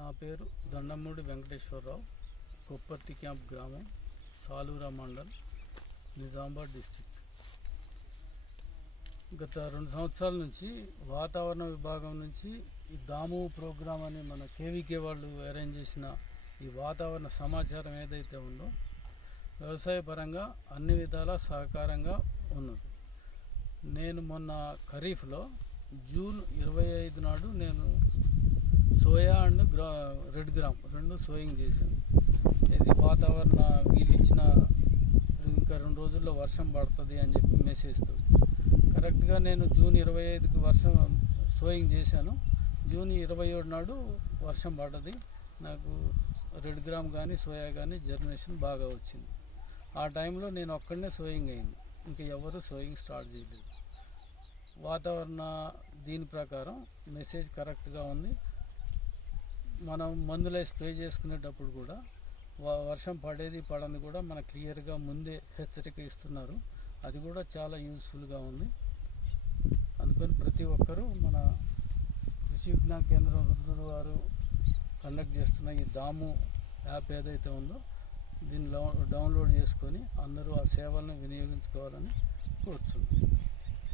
నా పేరు దండమూడి వెంకటేశ్వరరావు, కొప్పర్తి క్యాంప్ గ్రామం, సాలూరా మండల్, నిజామాబాద్ డిస్టిక్. గత 2 సంవత్సరాల నుంచి వాతావరణ విభాగం నుంచి ఈ దాము ప్రోగ్రాం అని మన కేవీకే వాళ్ళు అరేంజ్ చేసిన ఈ వాతావరణ సమాచారం ఏదైతే ఉందో వ్యవసాయ పరంగా అన్ని విధాలా సహకారంగా ఉన్నది. నేను మొన్న ఖరీఫ్లో జూన్ 25 నాడు నేను soya and red gram 2 sowing చేశాను. ఇది వాతావరణ వీళ్ళు ఇచ్చిన ఇంకా 2 రోజుల్లో వర్షం పడుతుంది అని చెప్పి మెసేజ్తో కరెక్ట్గా నేను జూన్ 25కి వర్షం సోయింగ్ చేశాను. జూన్ 27 నాడు వర్షం పడ్డది. నాకు రెడ్ గ్రామ్ కానీ సోయా కానీ జర్మినేషన్ బాగా వచ్చింది. ఆ టైంలో నేను ఒక్కడనే సోయింగ్ అయింది, ఇంకా ఎవరు సోయింగ్ స్టార్ట్ చేయలేదు. వాతావరణ దీని ప్రకారం మెసేజ్ కరెక్ట్గా ఉంది. మనం మందులు స్ప్రే చేసుకునేటప్పుడు కూడా వర్షం పడేది పడని కూడా మనకు క్లియర్గా ముందే హెచ్చరిక ఇస్తున్నారు. అది కూడా చాలా యూస్ఫుల్గా ఉంది. అందుకని ప్రతి ఒక్కరూ మన కృషి విజ్ఞాన కేంద్రం రుద్రుడు వారు కండక్ట్ చేస్తున్న ఈ దాము యాప్ ఏదైతే ఉందో దీన్ని డౌన్లోడ్ చేసుకొని అందరూ ఆ సేవలను వినియోగించుకోవాలని కోరుచున్నాను.